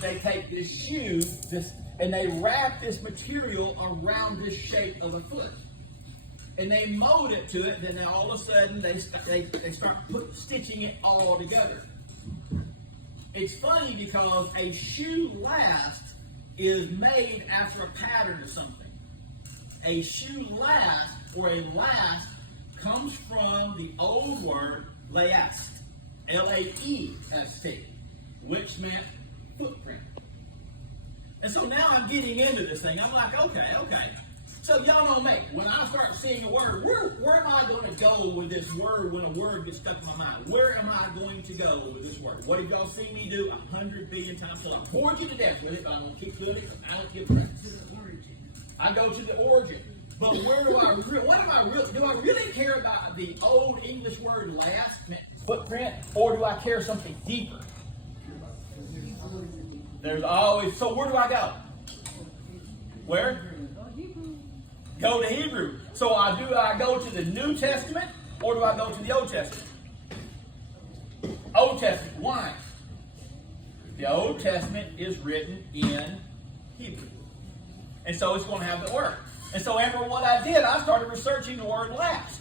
is they take this shoe, and they wrap this material around this shape of a foot. And they mold it to it, then all of a sudden they start stitching it all together. It's funny because a shoe last is made after a pattern of something. A shoe last, or a last, comes from the old word laest, L-A-E-S-T, which meant footprint. And so now I'm getting into this thing. I'm like, okay. So y'all know me. When I start seeing a word, where am I going to go with this word when a word gets stuck in my mind? Where am I going to go with this word? What have y'all seen me do 100 billion times? So I bored you to death with it, but I'm going to keep doing it because I don't give a crap. I go to the origin. But where do I really care about the old English word last, footprint, or do I care something deeper? There's always, so where do I go? Where? Go to Hebrew. So do I go to the New Testament or do I go to the Old Testament? Old Testament. Why? The Old Testament is written in Hebrew. And so it's going to have the word. And so after what I did, I started researching the word last.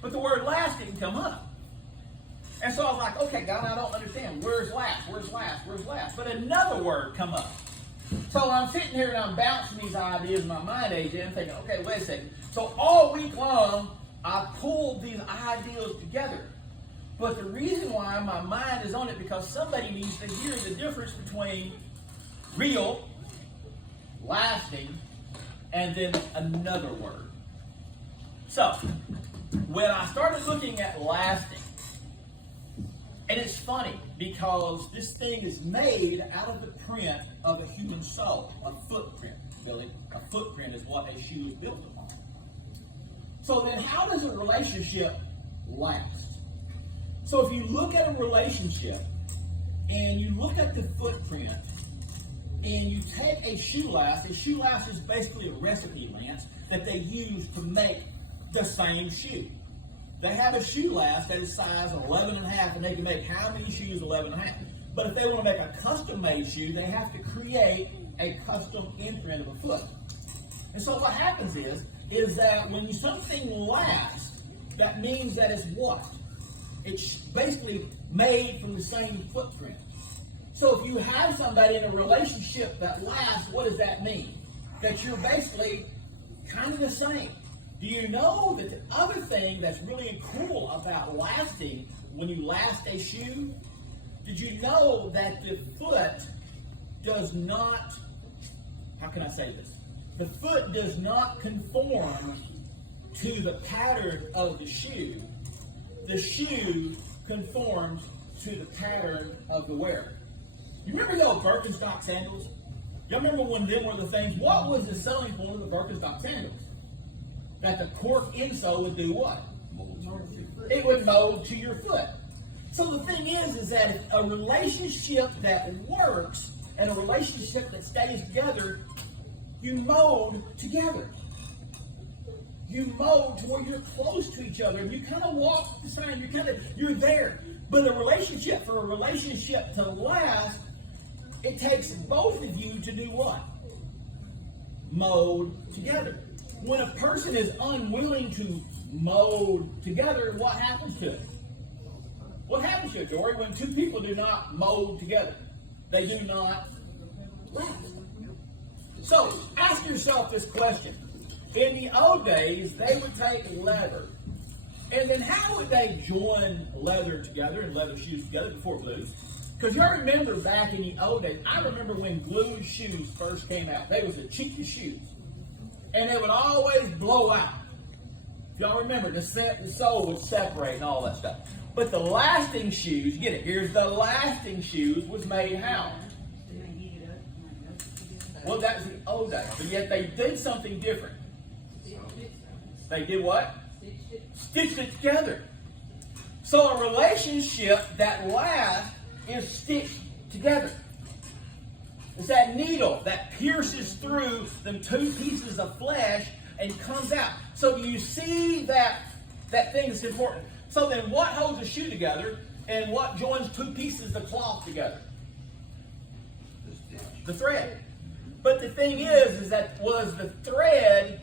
But the word last didn't come up. And so I was like, okay, God, I don't understand. Where's last? Where's last? Where's last? But another word come up. So I'm sitting here and I'm bouncing these ideas in my mind, AJ, and thinking, okay, wait a second. So all week long, I pulled these ideas together. But the reason why my mind is on it, because somebody needs to hear the difference between real, lasting, and then another word. So, when I started looking at lasting, and it's funny because this thing is made out of the print of a human soul, a footprint, Billy. A footprint is what a shoe is built upon. So then how does a relationship last? So if you look at a relationship and you look at the footprint and you take a shoe last is basically a recipe, Lance, that they use to make the same shoe. They have a shoe last that is size 11 and a half, and they can make how many shoes? 11 and a half. But if they want to make a custom-made shoe, they have to create a custom imprint of a foot. And so what happens is that when something lasts, that means that it's what? It's basically made from the same footprint. So if you have somebody in a relationship that lasts, what does that mean? That you're basically kind of the same. Do you know that the other thing that's really cool about lasting, when you last a shoe, did you know that the foot does not, how can I say this? The foot does not conform to the pattern of the shoe. The shoe conforms to the pattern of the wearer. You remember the old Birkenstock sandals? Y'all remember when them were the things? What was the selling point of the Birkenstock sandals? That the cork insole would do what? It would mold to your foot. So the thing is that if a relationship that works and a relationship that stays together, you mold together. You mold to where you're close to each other and you kind of walk the same. You're there. But for a relationship to last, it takes both of you to do what? Mold together. When a person is unwilling to mold together, what happens to it? What happens to it, Dory, when two people do not mold together? They do not last. So, ask yourself this question. In the old days, they would take leather, and then how would they join leather together and leather shoes together before glue? Because y'all remember back in the old days, I remember when glued shoes first came out. They was the cheapest shoes. And they would always blow out. If y'all remember, the sole would separate and all that stuff. But the lasting shoes, get it, here's the lasting shoes was made how? Well, that was the old days. But yet they did something different. They did what? Stitched it together. So a relationship that lasts is stitched together. It's that needle that pierces through them two pieces of flesh and comes out. So you see that thing is important. So then what holds a shoe together and what joins two pieces of cloth together? The thread. But the thing is that was the thread,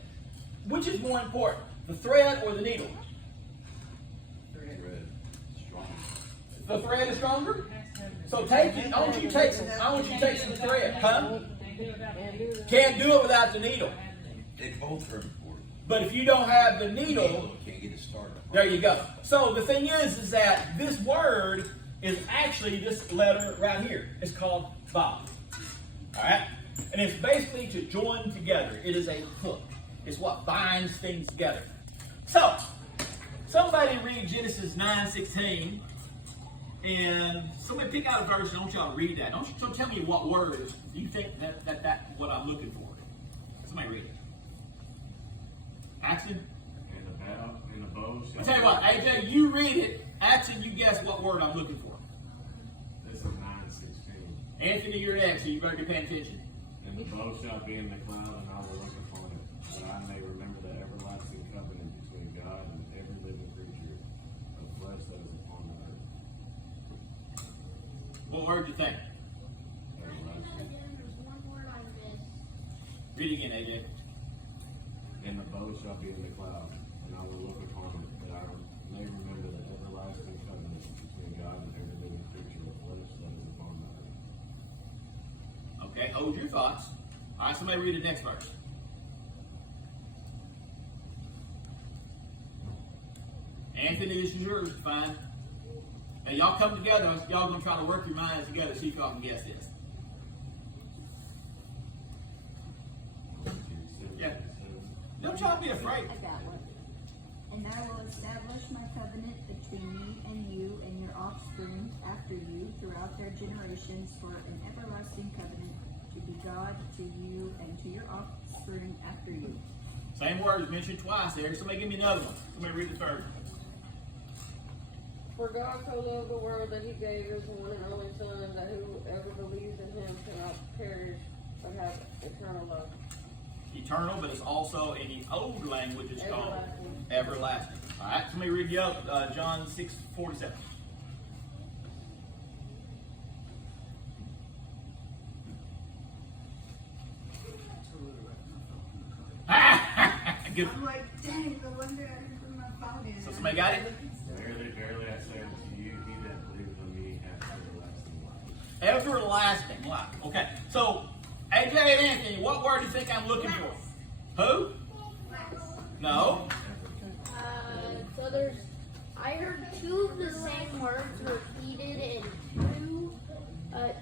which is more important, the thread or the needle? The thread is stronger? So take it. I want you to take some thread. Huh? Can't do it without the needle. They both are important. But if you don't have the needle, Can't get it started. there you go. So the thing is that this word is actually this letter right here. It's called Vav. Alright? And it's basically to join together. It is a hook. It's what binds things together. So, somebody read Genesis 9:16. And somebody pick out a verse, and I want y'all to read that. Don't tell me what word you think that's what I'm looking for. Somebody read it. Action. And the bow shall. I'll tell you what, AJ, you read it. Action, you guess what word I'm looking for. This is 9:16. Anthony, you're next, so you better be paying attention. And the bow shall be in the cloud, and I will look upon it, that I may remember the everlasting covenant between God and every living creature of flesh that is upon the earth. What word do you think? Everlasting. There's one word I missed. Read it again, AJ. And the bow shall be in the cloud, and I will look upon it, that I may remember the everlasting covenant between God and every living creature of flesh that is upon the earth. Okay, hold your thoughts. All right, somebody read the next verse. Anthony, this is yours. Fine. And y'all come together. Y'all gonna try to work your minds together, see if y'all can guess this. Yeah. Don't y'all be afraid. I got one. And I will establish my covenant between me and you and your offspring after you throughout their generations for an everlasting covenant to be God to you and to your offspring after you. Same word is mentioned twice there. Somebody give me another one. Somebody read the third. For God so loved the world that he gave his one and only Son, that whoever believes in him cannot perish but have eternal life. Eternal, but it's also in the old language it's called Everlasting. everlasting. All right, somebody read the other, John 6:47. Good. I'm like, dang, no wonder I didn't put my phone in. So somebody got it? Verily, verily, I say unto you, he that believeth on me hath everlasting life. Everlasting life. Okay, so AJ and Anthony, what word do you think I'm looking for? Who? No. So I heard two of the same words repeated in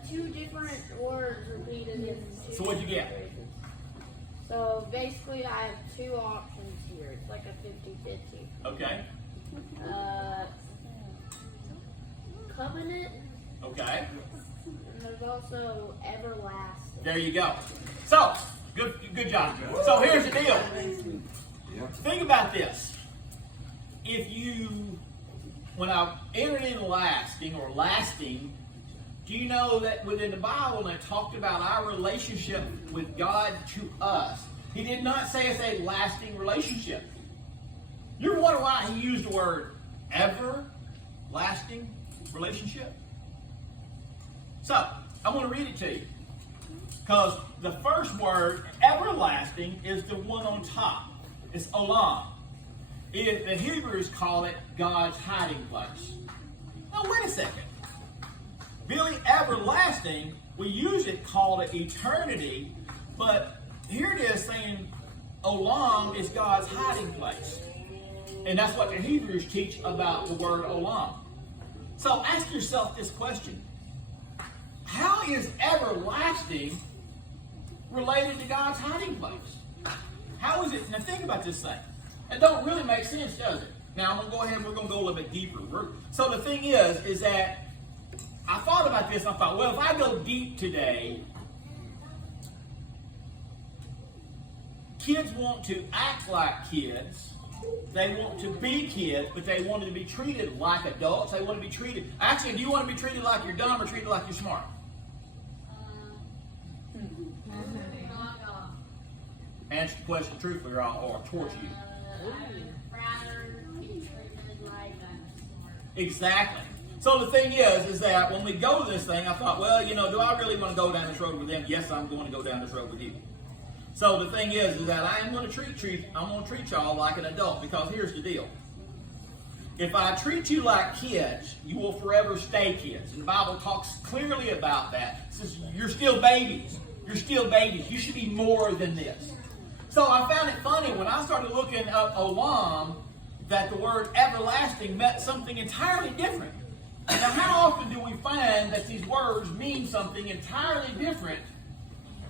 two different words repeated in two. So what'd you get? phrases. So basically, I have two options here. It's like a 50-50. Okay. Covenant, Okay. and there's also everlasting. There you go. So, good job. So here's the deal. Think about this. When I entered in lasting, do you know that within the Bible, when it talked about our relationship with God to us, he did not say it's a lasting relationship. You ever wonder why he used the word everlasting relationship? So, I'm going to read it to you. Because the first word, everlasting, is the one on top. It's olam. The Hebrews call it God's hiding place. Now, wait a second. Really, everlasting, we usually call it eternity, but here it is saying olam is God's hiding place. And that's what the Hebrews teach about the word olam. So ask yourself this question. How is everlasting related to God's hiding place? How is it? Now think about this thing. It don't really make sense, does it? Now I'm going to go ahead and we're going to go a little bit deeper. So the thing is that I thought about this and I thought, well, if I go deep today, kids want to act like kids. They want to be kids, but they want to be treated like adults. They want to be treated. Actually, do you want to be treated like you're dumb or treated like you're smart? Answer the question truthfully or I'll torch you. I'd rather be treated like I'm smart. Exactly. So the thing is that when we go to this thing, I thought, well, do I really want to go down this road with them? Yes, I'm going to go down this road with you. So the thing is that I am going to treat y'all like an adult, because here's the deal. If I treat you like kids, you will forever stay kids. And the Bible talks clearly about that. It says you're still babies. You're still babies. You should be more than this. So I found it funny when I started looking up olam that the word everlasting meant something entirely different. Now, how often do we find that these words mean something entirely different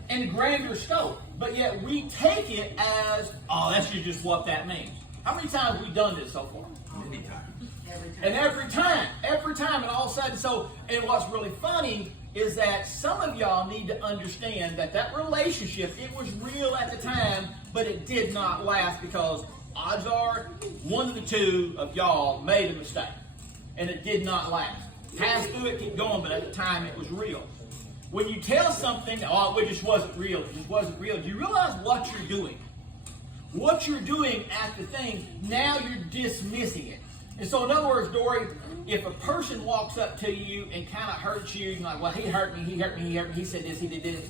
in grander scope, but yet we take it as, oh, that's just what that means? How many times have we done this so far? Many times. And every time, and all of a sudden, and what's really funny is that some of y'all need to understand that relationship, it was real at the time, but it did not last, because odds are one of the two of y'all made a mistake, and it did not last. Pass through it, keep going, but at the time it was real. When you tell something, oh, it just wasn't real, do you realize what you're doing? What you're doing at the thing, now you're dismissing it. And so in other words, Dory, if a person walks up to you and kind of hurts you, you're like, well, he hurt me, he said this, he did this.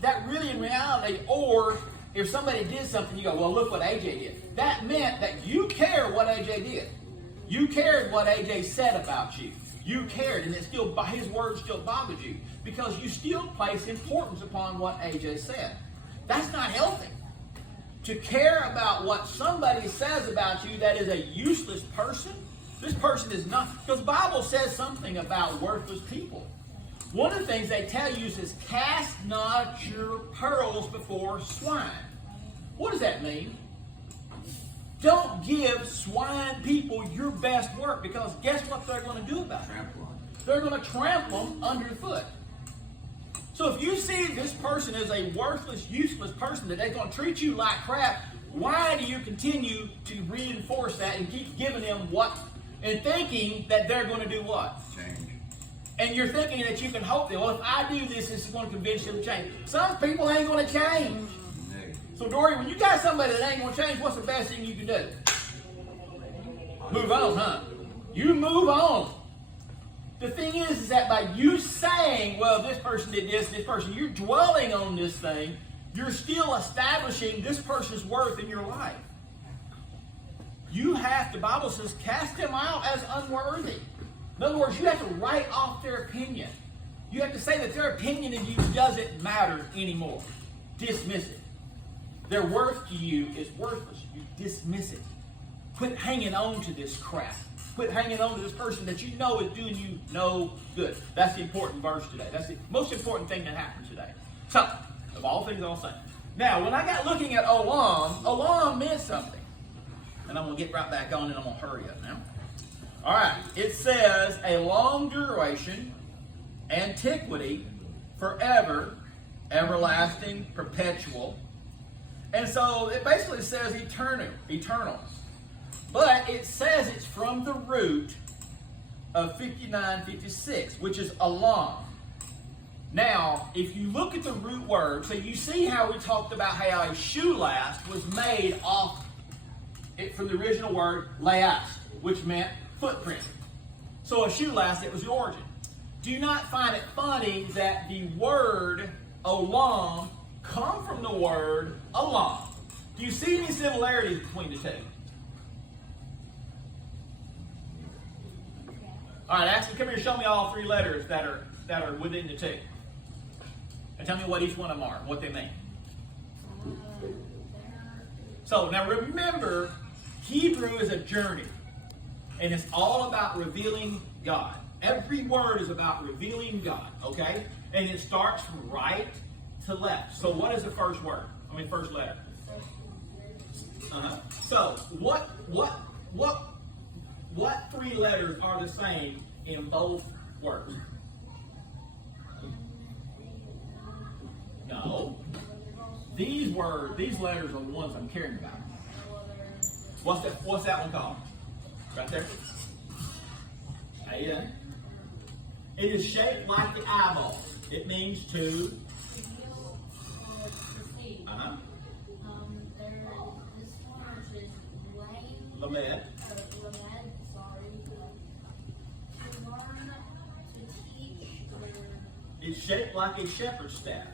That really in reality, or if somebody did something, you go, well, look what AJ did. That meant that you cared what AJ did. You cared what AJ said about you. You cared, and his words still bothered you, because you still place importance upon what AJ said. That's not healthy. To care about what somebody says about you that is a useless person, this person is not, because the Bible says something about worthless people. One of the things they tell you is cast not your pearls before swine. What does that mean? Don't give swine people your best work, because guess what they're going to do about it? Trample on. They're going to trample them underfoot. So if you see this person as a worthless, useless person, that they're going to treat you like crap, why do you continue to reinforce that and keep giving them what, and thinking that they're going to do what? Change. And you're thinking that you can hope that, well, if I do this, this is going to convince them to change. Some people ain't going to change. Negative. So, Dory, when you got somebody that ain't going to change, what's the best thing you can do? Move on, huh? You move on. The thing is that by you saying, well, this person did this person, you're dwelling on this thing, you're still establishing this person's worth in your life. You have, the Bible says, cast them out as unworthy. In other words, you have to write off their opinion. You have to say that their opinion of you doesn't matter anymore. Dismiss it. Their worth to you is worthless. You dismiss it. Quit hanging on to this crap. Quit hanging on to this person that you know is doing you no good. That's the important verse today. That's the most important thing that happened today. So, of all things I'll say. Now, when I got looking at olam meant something. And I'm going to get right back on and I'm going to hurry up now. All right. It says a long duration, antiquity, forever, everlasting, perpetual. And so it basically says eternal. But it says it's from the root of 5956, which is olam. Now, if you look at the root word, so you see how we talked about how a shoe last was made off it from the original word last, which meant footprint. So a shoe last, it was the origin. Do you not find it funny that the word olam come from the word alam? Do you see any similarities between the two? All right, actually, come here and show me all three letters that are within the two. And tell me what each one of them are, what they mean. So, now remember, Hebrew is a journey. And it's all about revealing God. Every word is about revealing God, okay? And it starts from right to left. So, what is the first word? First letter. So, what three letters are the same in both words? No. These letters are the ones I'm caring about. What's that one called? Right there? A-N. It is shaped like the eyeball. It means to. Lamed. shaped like a shepherd's staff.